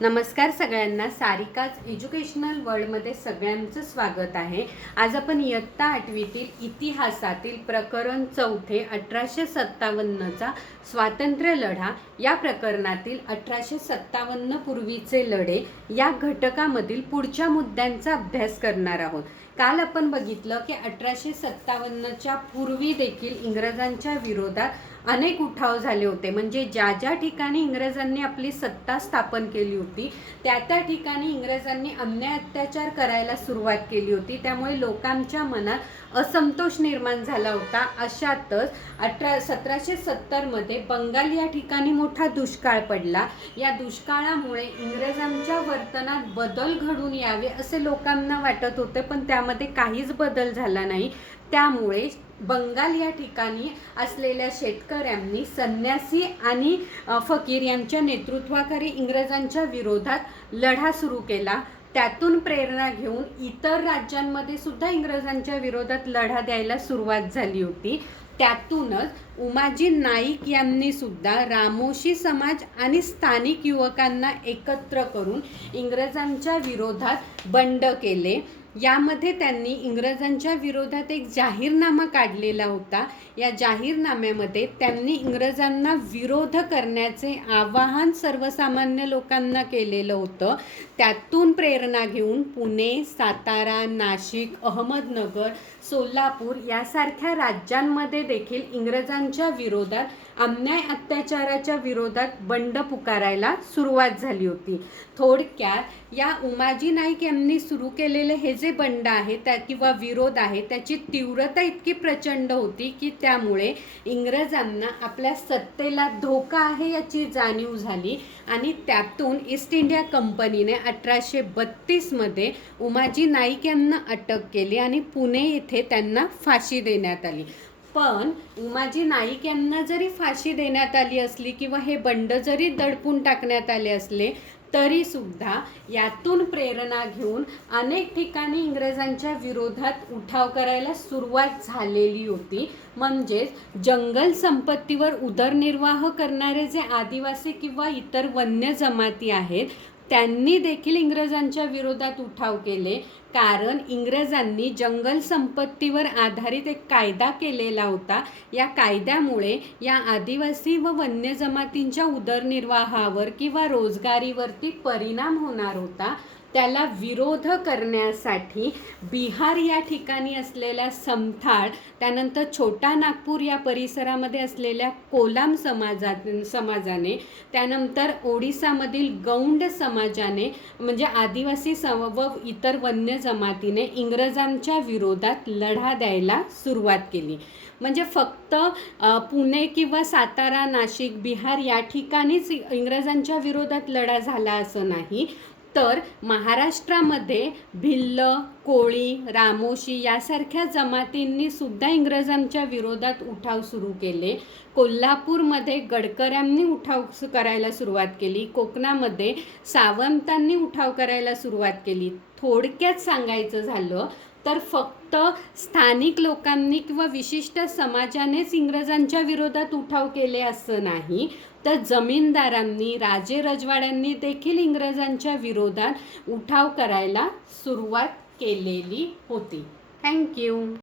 नमस्कार सगळ्यांना, सारिकाच एज्युकेशनल वर्ल्डमध्ये सगळ्यांचं स्वागत आहे। आज आपण इयत्ता 8वीतील इतिहासातील प्रकरण 4 1857चा स्वातंत्र्य लढा या प्रकरणातील 1857 पूर्वीचे लढे या घटकामधील पुढच्या मुद्द्यांचा अभ्यास करणार आहोत। काल आपण बघितलं की 1857च्या पूर्वी देखील इंग्रजांच्या विरोधात अनेक उठाव झाले होते। म्हणजे ज्या ज्या ठिकाणी इंग्रजांनी आपली सत्ता स्थापन केली होती त्या ठिकाणी इंग्रजांनी अन्याय अत्याचार करायला सुरुवात केली होती। त्यामुळे लोकांच्या मनात असंतोष निर्माण झाला होता। अशातच 1770 मध्ये बंगाल या ठिकाणी मोठा दुष्काळ पडला। या दुष्काळामुळे इंग्रजांच्या वर्तनात बदल घडून यावे असे लोकांना वाटत होते, पण त्यामध्ये काहीच बदल झाला नाही। त्यामुळे बंगाल या ठिकाणी असलेल्या शेतकऱ्यांनी संन्यासी आणि फकीर यांच्या नेतृत्वाखाली इंग्रजांच्या विरोधात लढा सुरू केला। त्यातून प्रेरणा घेऊन इतर राज्यांमध्ये सुद्धा इंग्रजांच्या विरोधात लढा द्यायला सुरुवात झाली होती। त्यातूनच उमाजी नाईक यांनी सुद्धा रामोशी समाज आणि स्थानिक युवकांना एकत्र करून इंग्रजांच्या विरोधात बंड केले। यामध्ये त्यांनी इंग्रजांच्या विरोधात एक जाहीरनामा काढलेला होता। या जाहीरनाम्यामध्ये त्यांनी इंग्रजांना विरोध करण्याचे आवाहन सर्वसामान्य लोकांना केलेलं होतं। त्यातून प्रेरणा घेऊन पुणे, सातारा, नाशिक, अहमदनगर, सोलापूर यासारख्या राज्यांमध्ये देखील इंग्रजांच्या विरोधात अन्याय अत्याचाराच्या विरोधात बंड पुकारायला सुरुवात झाली होती। थोडक्यात या उमाजी नाईक यांनी सुरू केलेले हे जे बंड आहे त्या किंवा विरोध आहे त्याची तीव्रता इतकी प्रचंड होती की त्यामुळे इंग्रजांना आपल्या सत्तेला धोका आहे याची जाणीव झाली आणि त्यातून ईस्ट इंडिया कंपनीने 1832 मध्ये उमाजी नाईक यांना अटक केली आणि पुणे येथे त्यांना फाशी देण्यात आली। पण उमाजी नाईक यांना जरी फाशी देण्यात आली असली किंवा हे बंड जरी दडपून टाकण्यात आले असले तरी सुद्धा यातून प्रेरणा घेऊन अनेक ठिकाणी इंग्रजांच्या विरोधात उठाव करायला सुरुवात झालेली होती। म्हणजेच जंगल संपत्तीवर उदरनिर्वाह करणारे जे आदिवासी किंवा इतर वन्य जमाती आहेत त्यांनी देखील इंग्रजांच्या विरोधात उठाव केले। कारण इंग्रजांनी जंगल संपत्तीवर आधारित एक कायदा केलेला होता। या कायद्यामुळे या आदिवासी व वन्य जमातींच्या उदरनिर्वाहावर किंवा रोजगारीवरती परिणाम होणार होता। त्याला विरोध करण्यासाठी बिहार या ठिकाणी असलेल्या समथाळ, त्यानंतर छोटा नागपूर या परिसरामध्ये असलेल्या कोलाम समाजाने, त्यानंतर ओडिसामधील गौंड समाजाने म्हणजे आदिवासी व इतर वन्य जमातीने इंग्रजांच्या विरोधात लढा द्यायला सुरुवात केली। म्हणजे फक्त पुणे किंवा सातारा, नाशिक, बिहार या ठिकाणीच इंग्रजांच्या विरोधात लढा झाला असं नाही, तर महाराष्ट्रामध्ये भिल्ल, कोळी, रामोशी यासारख्या जमातींनी सुद्धा इंग्रजांच्या विरोधात उठाव सुरू केले। कोल्हापूरमध्ये गडकऱ्यांनी उठाव करायला सुरुवात केली। कोकणामध्ये सावंतांनी उठाव करायला सुरुवात केली। थोडक्यात सांगायचं झालं तर फक्त स्थानिक लोकांनी किंवा विशिष्ट समाजानेच इंग्रजांच्या विरोधात उठाव केले असं नाही, तर जमीनदारांनी, राजे रजवाड्यांनी देखील इंग्रजांच्या विरोधात उठाव करायला सुरुवात केलेली होती। थँक्यू।